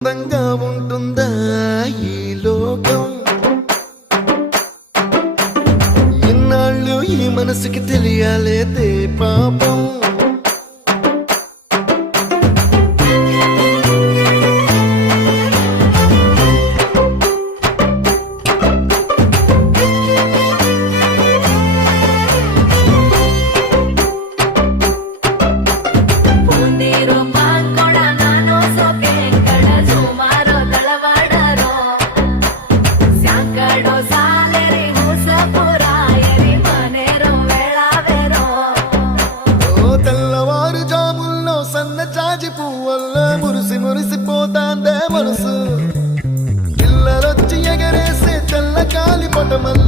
అందంగా ఉంటుందా ఈ లోకం? ఇన్నాళ్ళు ఈ మనసుకి తెలియాలేదే పాపం. జాజి పువ్వల్ల మురిసి మురిసిపోతాందే మనసు, పిల్లలొచ్చి ఎగరేసే తెల్ల కాలి పటమల్ల